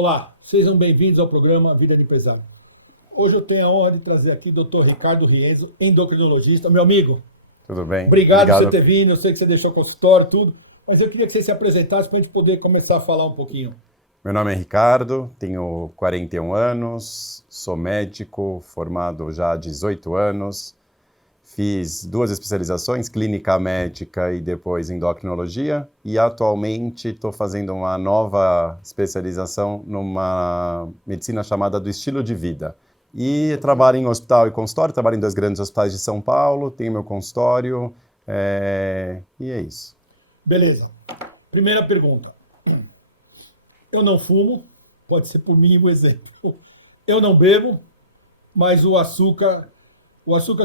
Olá, sejam bem-vindos ao programa Vida de Empresário. Hoje eu tenho a honra de trazer aqui o Dr. Ricardo Rienzo, endocrinologista. Meu amigo, Tudo bem? obrigado por você Obrigado. ter vindo. Eu sei que você deixou o consultório e tudo, mas eu queria que você se apresentasse para a gente poder começar a falar um pouquinho. Meu nome é Ricardo, tenho 41 anos, sou médico, formado já há 18 anos, fiz 2 especializações, clínica médica e depois endocrinologia, e atualmente estou fazendo uma nova especialização numa medicina chamada do estilo de vida. E trabalho em hospital e consultório, trabalho em 2 grandes hospitais de São Paulo, tenho meu consultório, e é isso. Beleza. Primeira pergunta. Eu não fumo, pode ser por mim o exemplo. Eu não bebo, mas o açúcar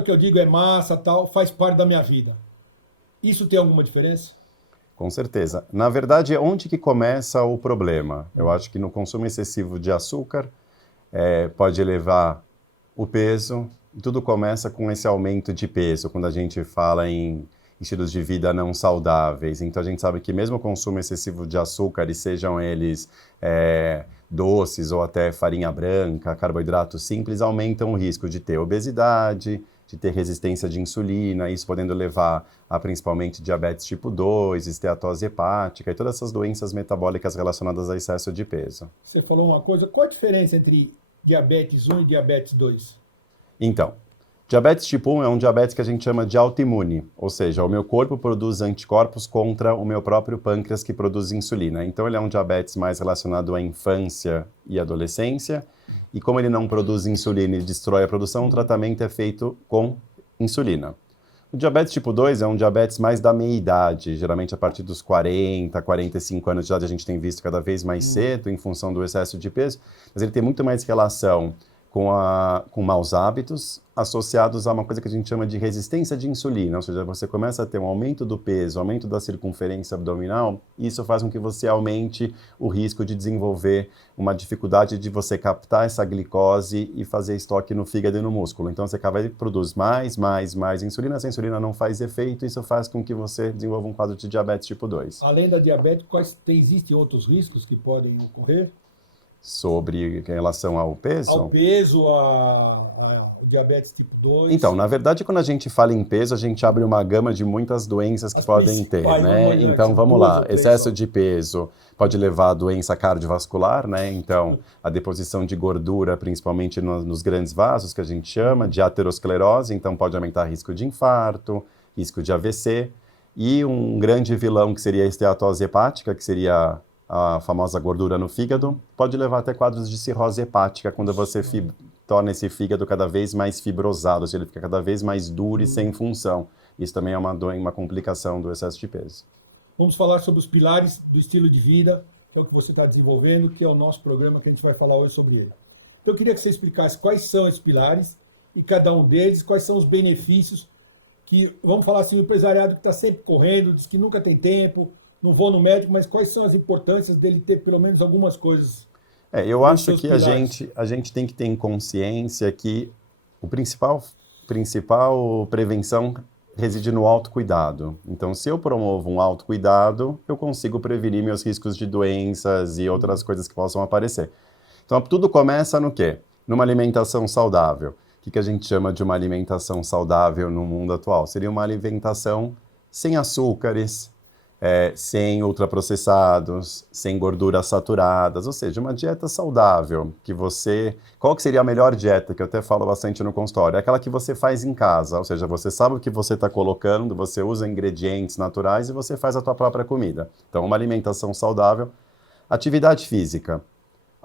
que eu digo é massa, tal, faz parte da minha vida. Isso tem alguma diferença? Com certeza. Na verdade, é onde que começa o problema. Eu acho que no consumo excessivo de açúcar pode elevar o peso. E tudo começa com esse aumento de peso, quando a gente fala em estilos de vida não saudáveis. Então a gente sabe que mesmo o consumo excessivo de açúcares, sejam eles doces ou até farinha branca, carboidratos simples, aumentam o risco de ter obesidade, de ter resistência de insulina, isso podendo levar a principalmente diabetes tipo 2, esteatose hepática e todas essas doenças metabólicas relacionadas a excesso de peso. Você falou uma coisa, qual a diferença entre diabetes 1 e diabetes 2? Então, diabetes tipo 1 é um diabetes que a gente chama de autoimune, ou seja, o meu corpo produz anticorpos contra o meu próprio pâncreas que produz insulina. Então ele é um diabetes mais relacionado à infância e adolescência, e como ele não produz insulina e destrói a produção, o tratamento é feito com insulina. O diabetes tipo 2 é um diabetes mais da meia-idade, geralmente a partir dos 40, 45 anos de idade a gente tem visto cada vez mais cedo em função do excesso de peso, mas ele tem muito mais relação com maus hábitos associados a uma coisa que a gente chama de resistência de insulina, ou seja, você começa a ter um aumento do peso, aumento da circunferência abdominal, e isso faz com que você aumente o risco de desenvolver uma dificuldade de você captar essa glicose e fazer estoque no fígado e no músculo. Então você acaba produz mais insulina, essa insulina não faz efeito, isso faz com que você desenvolva um quadro de diabetes tipo 2. Além da diabetes, existem outros riscos que podem ocorrer? Sobre em relação ao peso? Ao peso, a diabetes tipo 2? Então, na verdade, quando a gente fala em peso, a gente abre uma gama de muitas doenças que As podem ter, principais, vamos né? imaginar que Então, são vamos 2 lá. ou 3 Excesso só. de peso pode levar a doença cardiovascular, né? Então, a deposição de gordura, principalmente nos grandes vasos, que a gente chama de aterosclerose, então pode aumentar risco de infarto, risco de AVC. E um grande vilão que seria a esteatose hepática, que seria a famosa gordura no fígado, pode levar até quadros de cirrose hepática, quando você torna esse fígado cada vez mais fibrosado, ou seja, ele fica cada vez mais duro e sem função. Isso também é uma complicação do excesso de peso. Vamos falar sobre os pilares do estilo de vida, que é o que você está desenvolvendo, que é o nosso programa que a gente vai falar hoje sobre ele. Então eu queria que você explicasse quais são esses pilares e cada um deles, quais são os benefícios que, vamos falar assim, o empresariado que está sempre correndo, diz que nunca tem tempo, não vou no médico, mas quais são as importâncias dele ter pelo menos algumas coisas Eu dos acho seus que a pilares? gente tem que ter em consciência que o principal prevenção reside no autocuidado. Então, se eu promovo um autocuidado, eu consigo prevenir meus riscos de doenças e outras coisas que possam aparecer. Então, tudo começa no quê? Numa alimentação saudável. O que a gente chama de uma alimentação saudável no mundo atual? Seria uma alimentação sem açúcares, sem ultraprocessados, sem gorduras saturadas, ou seja, uma dieta saudável, que você... Qual que seria a melhor dieta, que eu até falo bastante no consultório? É aquela que você faz em casa, ou seja, você sabe o que você está colocando, você usa ingredientes naturais e você faz a tua própria comida. Então, uma alimentação saudável. Atividade física.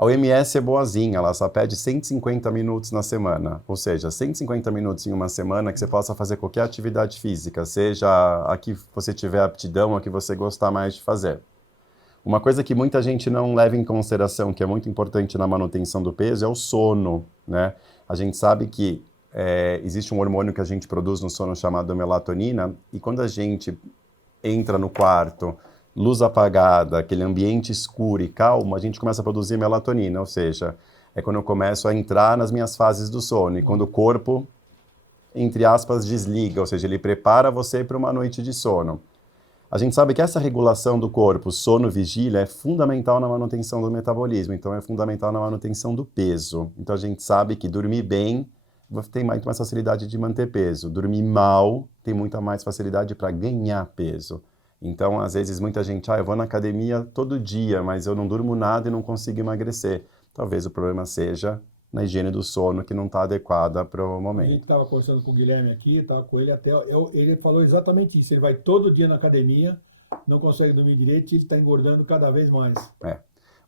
A OMS é boazinha, ela só pede 150 minutos na semana, ou seja, 150 minutos em uma semana que você possa fazer qualquer atividade física, seja a que você tiver aptidão, a que você gostar mais de fazer. Uma coisa que muita gente não leva em consideração, que é muito importante na manutenção do peso, é o sono, né? A gente sabe que existe um hormônio que a gente produz no sono chamado melatonina, e quando a gente entra no quarto, luz apagada, aquele ambiente escuro e calmo, a gente começa a produzir melatonina, ou seja, é quando eu começo a entrar nas minhas fases do sono, e quando o corpo, entre aspas, desliga, ou seja, ele prepara você para uma noite de sono. A gente sabe que essa regulação do corpo, sono-vigília, é fundamental na manutenção do metabolismo, então é fundamental na manutenção do peso. Então a gente sabe que dormir bem tem muito mais facilidade de manter peso. Dormir mal tem muita mais facilidade para ganhar peso. Então, às vezes, muita gente, eu vou na academia todo dia, mas eu não durmo nada e não consigo emagrecer. Talvez o problema seja na higiene do sono, que não está adequada para o A gente momento. estava conversando com o Guilherme aqui, estava com ele até. Ele falou exatamente isso. Ele vai todo dia na academia, não consegue dormir direito e ele está engordando cada vez mais. É.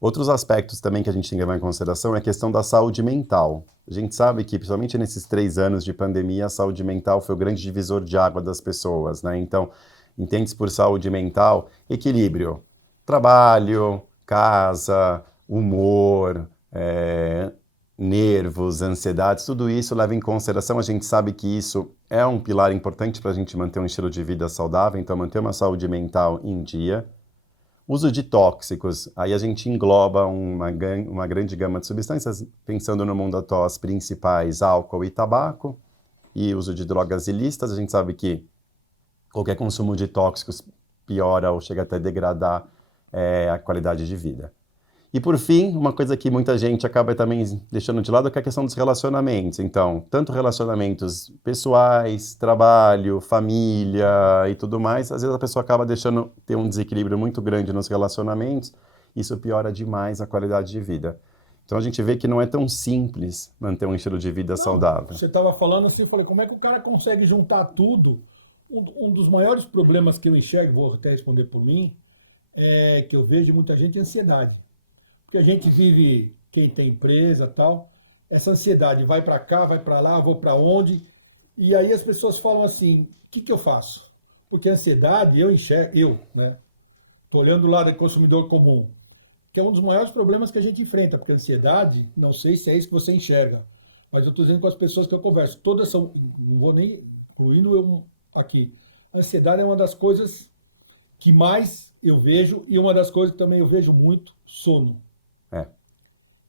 Outros aspectos também que a gente tem que levar em consideração é a questão da saúde mental. A gente sabe que, principalmente nesses 3 anos de pandemia, a saúde mental foi o grande divisor de água das pessoas, né? Então, entende-se por saúde mental equilíbrio, trabalho, casa, humor, nervos, ansiedades, tudo isso leva em consideração. A gente sabe que isso é um pilar importante para a gente manter um estilo de vida saudável, então manter uma saúde mental em dia. Uso de tóxicos, aí a gente engloba uma grande gama de substâncias, pensando no mundo atual, as principais, álcool e tabaco, e uso de drogas ilícitas. A gente sabe que qualquer consumo de tóxicos piora ou chega até a degradar a qualidade de vida. E por fim, uma coisa que muita gente acaba também deixando de lado é a questão dos relacionamentos. Então, tanto relacionamentos pessoais, trabalho, família e tudo mais, às vezes a pessoa acaba deixando ter um desequilíbrio muito grande nos relacionamentos, isso piora demais a qualidade de vida. Então a gente vê que não é tão simples manter um estilo de vida saudável. Você estava falando assim, eu falei, como é que o cara consegue juntar tudo? Um dos maiores problemas que eu enxergo, vou até responder por mim, que eu vejo de muita gente é ansiedade. Porque a gente vive, quem tem empresa e tal, essa ansiedade vai para cá, vai para lá, vou para onde, e aí as pessoas falam assim, o que eu faço? Porque a ansiedade, eu enxergo, né? Estou olhando do lado do consumidor comum, que é um dos maiores problemas que a gente enfrenta, porque a ansiedade, não sei se é isso que você enxerga, mas eu estou dizendo com as pessoas que eu converso, todas são, não vou nem incluindo eu aqui, a ansiedade é uma das coisas que mais eu vejo, e uma das coisas que também eu vejo muito, sono.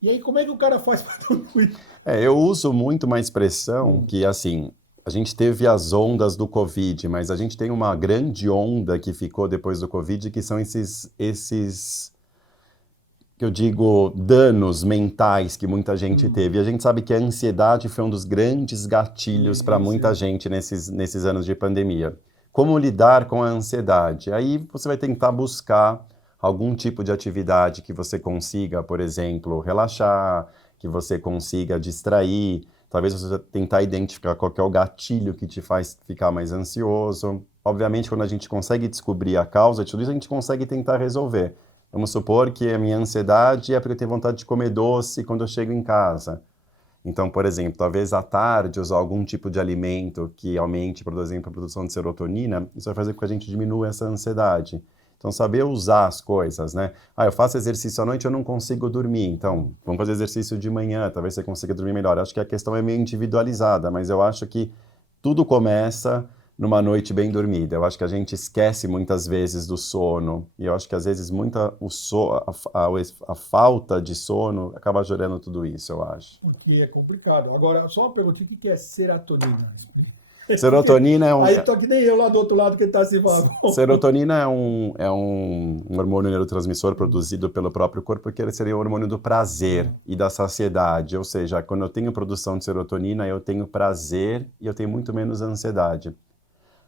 E aí, como é que o cara faz para dormir? Eu uso muito uma expressão que, assim, a gente teve as ondas do Covid, mas a gente tem uma grande onda que ficou depois do Covid, que são esses que eu digo, danos mentais que muita gente teve. E a gente sabe que a ansiedade foi um dos grandes gatilhos para muita gente nesses anos de pandemia. Como lidar com a ansiedade? Aí você vai tentar buscar algum tipo de atividade que você consiga, por exemplo, relaxar, que você consiga distrair, talvez você tentar identificar qual que é o gatilho que te faz ficar mais ansioso. Obviamente, quando a gente consegue descobrir a causa de tudo isso, a gente consegue tentar resolver. Vamos supor que a minha ansiedade é porque eu tenho vontade de comer doce quando eu chego em casa. Então, por exemplo, talvez à tarde usar algum tipo de alimento que aumente, por exemplo, a produção de serotonina, isso vai fazer com que a gente diminua essa ansiedade. Então, saber usar as coisas, né? Eu faço exercício à noite e eu não consigo dormir. Então, vamos fazer exercício de manhã, talvez você consiga dormir melhor. Acho que a questão é meio individualizada, mas eu acho que tudo começa numa noite bem dormida. Eu acho que a gente esquece muitas vezes do sono. E eu acho que às vezes a falta de sono acaba gerando tudo isso, eu acho. Que é complicado. Agora, só uma perguntinha, o que é serotonina? Explica. Serotonina é um... Aí tô que nem eu lá do outro lado que ele tá se falando. Serotonina é um hormônio neurotransmissor produzido pelo próprio corpo, que ele seria o hormônio do prazer e da saciedade. Ou seja, quando eu tenho produção de serotonina, eu tenho prazer e eu tenho muito menos ansiedade.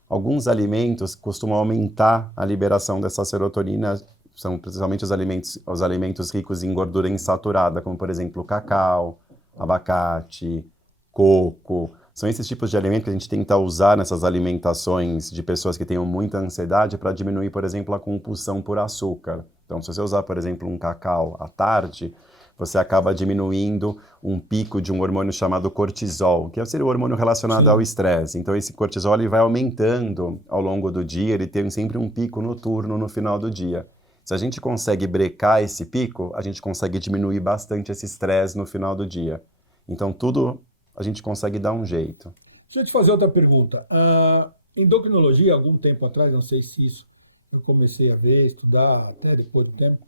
Alguns alimentos costumam aumentar a liberação dessa serotonina, são principalmente os alimentos ricos em gordura insaturada, como por exemplo cacau, abacate, coco. São esses tipos de alimentos que a gente tenta usar nessas alimentações de pessoas que tenham muita ansiedade para diminuir, por exemplo, a compulsão por açúcar. Então, se você usar, por exemplo, um cacau à tarde, você acaba diminuindo um pico de um hormônio chamado cortisol, que seria o hormônio relacionado ao estresse. Então, esse cortisol ele vai aumentando ao longo do dia, ele tem sempre um pico noturno no final do dia. Se a gente consegue brecar esse pico, a gente consegue diminuir bastante esse estresse no final do dia. Então, tudo a gente consegue dar um jeito. Deixa eu te fazer outra pergunta. Endocrinologia, algum tempo atrás, não sei se isso eu comecei a ver, estudar, até depois do tempo,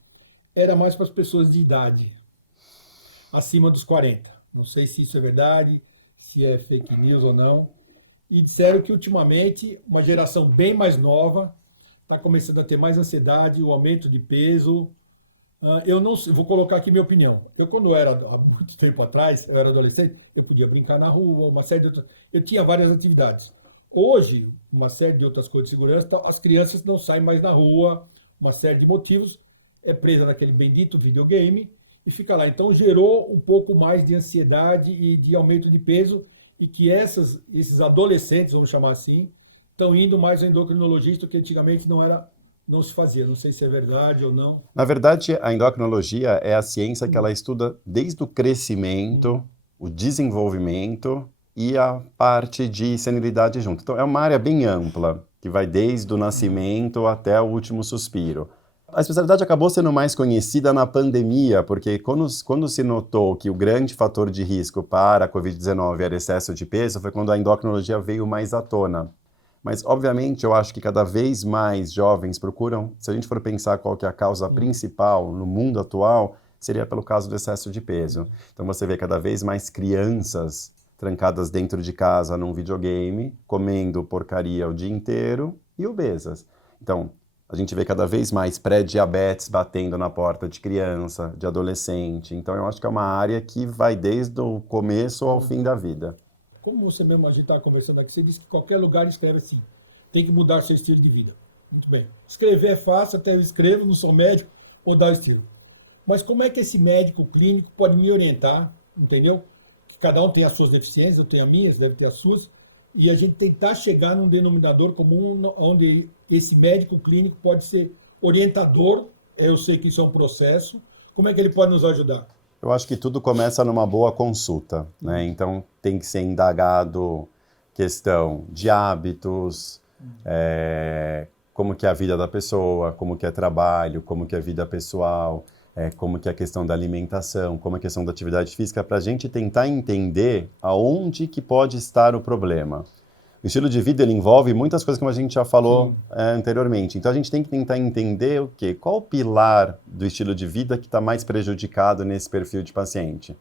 era mais para as pessoas de idade, acima dos 40. Não sei se isso é verdade, se é fake news ou não. E disseram que ultimamente uma geração bem mais nova está começando a ter mais ansiedade, o aumento de peso. Eu não sei, vou colocar aqui minha opinião. Eu, quando era, há muito tempo atrás, eu era adolescente, eu podia brincar na rua, uma série de outras. Eu tinha várias atividades. Hoje, uma série de outras coisas de segurança, as crianças não saem mais na rua, uma série de motivos, é presa naquele bendito videogame e fica lá. Então, gerou um pouco mais de ansiedade e de aumento de peso, e que esses adolescentes, vamos chamar assim, estão indo mais ao endocrinologista, que antigamente não se fazia. Não sei se é verdade ou não. Na verdade, a endocrinologia é a ciência que ela estuda desde o crescimento, o desenvolvimento e a parte de senilidade junto. Então, é uma área bem ampla, que vai desde o nascimento até o último suspiro. A especialidade acabou sendo mais conhecida na pandemia, porque quando se notou que o grande fator de risco para a Covid-19 era excesso de peso, foi quando a endocrinologia veio mais à tona. Mas, obviamente, eu acho que cada vez mais jovens procuram, se a gente for pensar qual que é a causa principal no mundo atual, seria pelo caso do excesso de peso. Então, você vê cada vez mais crianças trancadas dentro de casa num videogame, comendo porcaria o dia inteiro e obesas. Então, a gente vê cada vez mais pré-diabetes batendo na porta de criança, de adolescente. Então, eu acho que é uma área que vai desde o começo ao fim da vida. Como você mesmo, a gente estava conversando aqui, você disse que qualquer lugar escreve assim, tem que mudar seu estilo de vida. Muito bem. Escrever é fácil, até eu escrevo, não sou médico, vou dar o estilo. Mas como é que esse médico clínico pode me orientar, entendeu? Que cada um tem as suas deficiências, eu tenho as minhas, deve ter as suas, e a gente tentar chegar num denominador comum onde esse médico clínico pode ser orientador. Eu sei que isso é um processo. Como é que ele pode nos ajudar? Eu acho que tudo começa numa boa consulta, né? Então tem que ser indagado questão de hábitos, como que é a vida da pessoa, como que é trabalho, como que é vida pessoal, como que é a questão da alimentação, como é a questão da atividade física, para a gente tentar entender aonde que pode estar o problema. O estilo de vida ele envolve muitas coisas como a gente já falou anteriormente. Então a gente tem que tentar entender o quê? Qual o pilar do estilo de vida que está mais prejudicado nesse perfil de paciente?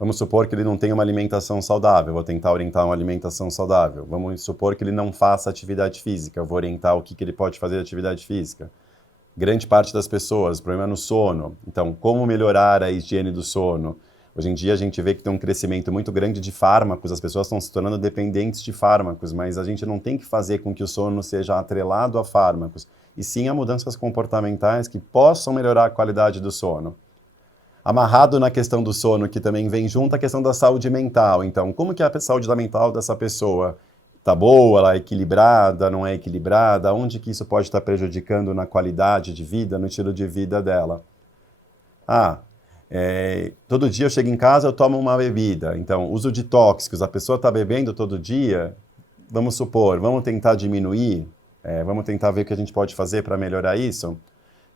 Vamos supor que ele não tem uma alimentação saudável, eu vou tentar orientar uma alimentação saudável. Vamos supor que ele não faça atividade física, eu vou orientar o que ele pode fazer de atividade física. Grande parte das pessoas, problema no sono. Então, como melhorar a higiene do sono? Hoje em dia a gente vê que tem um crescimento muito grande de fármacos, as pessoas estão se tornando dependentes de fármacos, mas a gente não tem que fazer com que o sono seja atrelado a fármacos, e sim a mudanças comportamentais que possam melhorar a qualidade do sono. Amarrado na questão do sono, que também vem junto a questão da saúde mental. Então, como que é a saúde mental dessa pessoa? Tá boa, ela é equilibrada, não é equilibrada? Onde que isso pode estar prejudicando na qualidade de vida, no estilo de vida dela? Todo dia eu chego em casa, eu tomo uma bebida. Então, uso de tóxicos, a pessoa está bebendo todo dia, vamos supor, vamos tentar diminuir, vamos tentar ver o que a gente pode fazer para melhorar isso.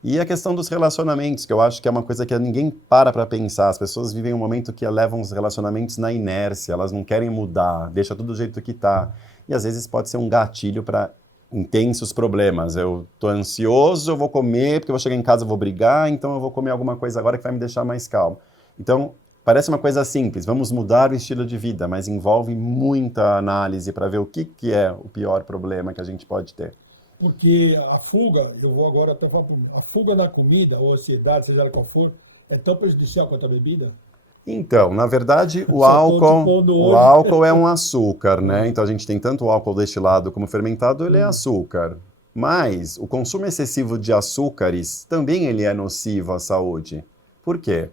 E a questão dos relacionamentos, que eu acho que é uma coisa que ninguém para pensar. As pessoas vivem um momento que levam os relacionamentos na inércia, elas não querem mudar, deixa tudo do jeito que está. E às vezes pode ser um gatilho para intensos problemas. Eu tô ansioso, eu vou comer, porque eu vou chegar em casa, eu vou brigar, então eu vou comer alguma coisa agora que vai me deixar mais calmo. Então, parece uma coisa simples, vamos mudar o estilo de vida, mas envolve muita análise para ver o que é o pior problema que a gente pode ter. Porque a fuga, eu vou agora até falar, a fuga na comida, ou ansiedade, seja ela qual for, é tão prejudicial quanto a bebida? Então, na verdade, o Só tô te álcool, pondo o hoje. álcool é um açúcar, né? Então a gente tem tanto o álcool destilado como fermentado, ele é açúcar. Mas o consumo excessivo de açúcares também ele é nocivo à saúde. Por quê?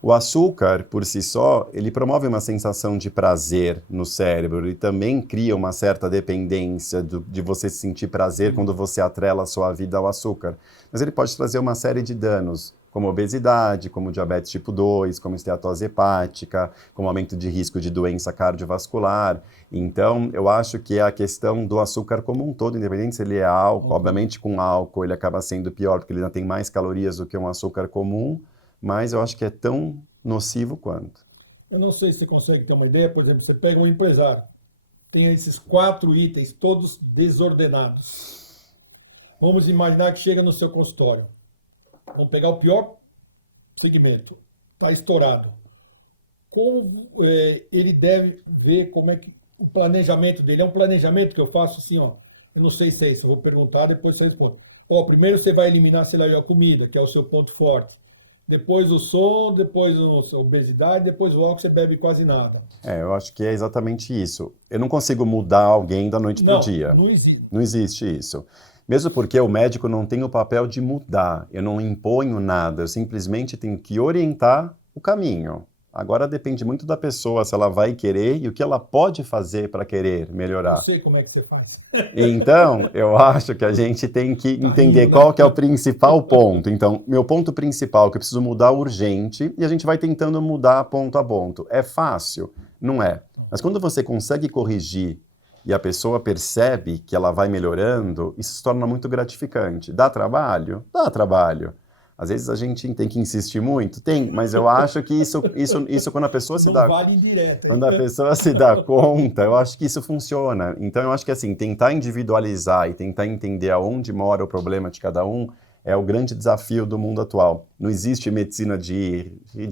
O açúcar, por si só, ele promove uma sensação de prazer no cérebro. Ele também cria uma certa dependência de você sentir prazer quando você atrela a sua vida ao açúcar. Mas ele pode trazer uma série de danos, como obesidade, como diabetes tipo 2, como esteatose hepática, como aumento de risco de doença cardiovascular. Então, eu acho que é a questão do açúcar como um todo, independente se ele é álcool. Obviamente, com álcool ele acaba sendo pior, porque ele ainda tem mais calorias do que um açúcar comum, mas eu acho que é tão nocivo quanto. Eu não sei se você consegue ter uma ideia, por exemplo, você pega um empresário, tem esses 4 itens todos desordenados. Vamos imaginar que chega no seu consultório. Vamos pegar o pior segmento, está estourado. Como ele deve ver como é que o planejamento dele, é um planejamento que eu faço assim, ó, eu não sei se é isso, eu vou perguntar, depois você responde. Ó, primeiro você vai eliminar, sei lá, a comida, que é o seu ponto forte. Depois o som, depois a obesidade, depois o álcool, você bebe quase nada. Eu acho que é exatamente isso. Eu não consigo mudar alguém da noite para o Não, dia. não existe. Não existe isso. Mesmo porque o médico não tem o papel de mudar. Eu não imponho nada. Eu simplesmente tenho que orientar o caminho. Agora depende muito da pessoa, se ela vai querer e o que ela pode fazer para querer Eu melhorar. sei como é que você faz. Então, eu acho que a gente tem que Tá entender rindo, qual né? que é o principal ponto. Então, meu ponto principal é que eu preciso mudar urgente e a gente vai tentando mudar ponto a ponto. É fácil? Não é. Mas quando você consegue corrigir e a pessoa percebe que ela vai melhorando, isso se torna muito gratificante. Dá trabalho? Dá trabalho. Às vezes a gente tem que insistir muito? Tem, mas eu acho que isso quando a pessoa se Não dá vale indireta. quando a pessoa se dá conta, eu acho que isso funciona. Então, eu acho que assim, tentar individualizar e tentar entender aonde mora o problema de cada um é o grande desafio do mundo atual. Não existe medicina de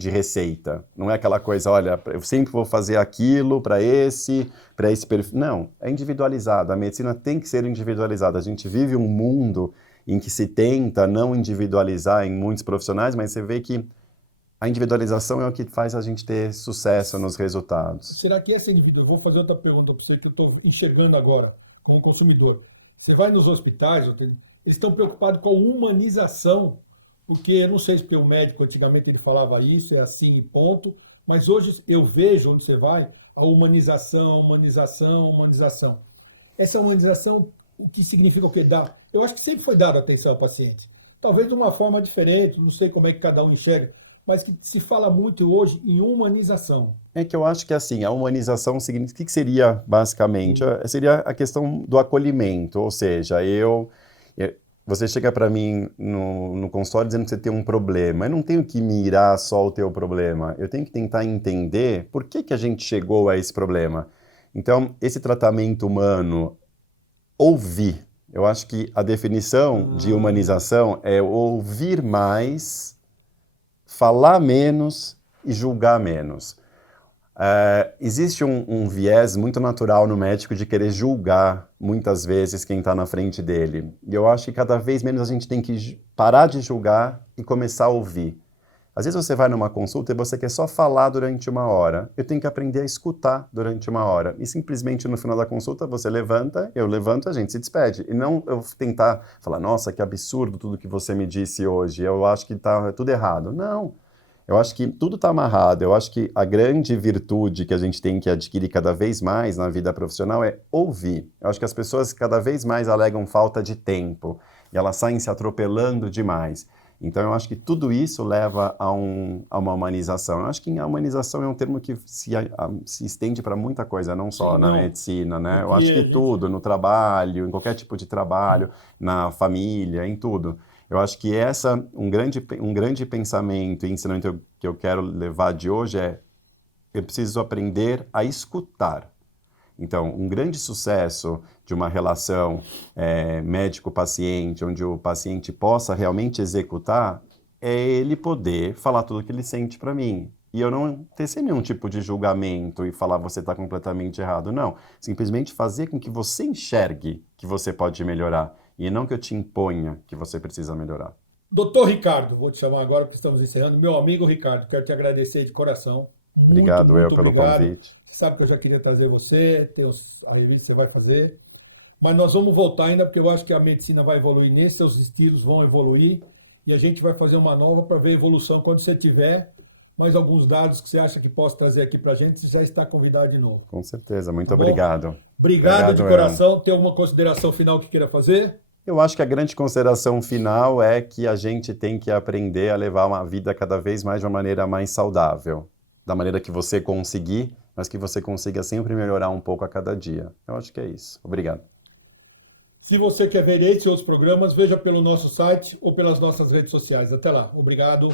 receita. Não é aquela coisa, olha, eu sempre vou fazer aquilo para esse perfil. Não, é individualizado. A medicina tem que ser individualizada. A gente vive um mundo em que se tenta não individualizar em muitos profissionais, mas você vê que a individualização é o que faz a gente ter sucesso nos resultados. Será que esse indivíduo, eu vou fazer outra pergunta para você que eu estou enxergando agora, como consumidor. Você vai nos hospitais, eles estão preocupados com a humanização, porque eu não sei se o médico antigamente ele falava isso, é assim e ponto, mas hoje eu vejo onde você vai a humanização, humanização, humanização. Essa humanização, o que significa o que dá? Eu acho que sempre foi dado atenção ao paciente. Talvez de uma forma diferente, não sei como é que cada um enxerga, mas que se fala muito hoje em humanização. É que eu acho que assim, a humanização significa, o que seria basicamente? Sim. Seria a questão do acolhimento, ou seja, você chega para mim no consultório dizendo que você tem um problema, eu não tenho que mirar só o teu problema, eu tenho que tentar entender por que a gente chegou a esse problema. Então, esse tratamento humano, ouvir, eu acho que a definição de humanização é ouvir mais, falar menos e julgar menos. Existe um viés muito natural no médico de querer julgar, muitas vezes, quem está na frente dele. E eu acho que cada vez menos a gente tem que parar de julgar e começar a ouvir. Às vezes você vai numa consulta e você quer só falar durante 1 hora. Eu tenho que aprender a escutar durante 1 hora. E simplesmente no final da consulta você levanta, eu levanto, a gente se despede. E não eu tentar falar, nossa, que absurdo tudo que você me disse hoje, eu acho que está tudo errado. Não. Eu acho que tudo está amarrado. Eu acho que a grande virtude que a gente tem que adquirir cada vez mais na vida profissional é ouvir. Eu acho que as pessoas cada vez mais alegam falta de tempo e elas saem se atropelando demais. Então, eu acho que tudo isso leva a uma humanização. Eu acho que a humanização é um termo que se estende para muita coisa, não só Sim, na não. medicina, né? Eu E acho a que gente- tudo, no trabalho, em qualquer tipo de trabalho, na família, em tudo. Eu acho que um grande pensamento e ensinamento que eu quero levar de hoje é eu preciso aprender a escutar. Então, um grande sucesso de uma relação médico-paciente, onde o paciente possa realmente executar, é ele poder falar tudo o que ele sente para mim. E eu não ter sem nenhum tipo de julgamento e falar você está completamente errado. Não. Simplesmente fazer com que você enxergue que você pode melhorar. E não que eu te imponha que você precisa melhorar. Doutor Ricardo, vou te chamar agora porque estamos encerrando. Meu amigo Ricardo, quero te agradecer de coração. Muito, Obrigado, muito pelo obrigado. convite. Você sabe que eu já queria trazer você, a revista que você vai fazer. Mas nós vamos voltar ainda, porque eu acho que a medicina vai evoluir nisso, seus estilos vão evoluir, e a gente vai fazer uma nova para ver a evolução. Quando você tiver mais alguns dados que você acha que possa trazer aqui para a gente, você já está convidado de novo. Com certeza. Muito Tá bom? obrigado. Obrigado de Obrigado, coração. Tem alguma consideração final que queira fazer? Eu acho que a grande consideração final é que a gente tem que aprender a levar uma vida cada vez mais de uma maneira mais saudável. Da maneira que você conseguir, mas que você consiga sempre melhorar um pouco a cada dia. Eu acho que é isso. Obrigado. Se você quer ver esse e outros programas, veja pelo nosso site ou pelas nossas redes sociais. Até lá. Obrigado.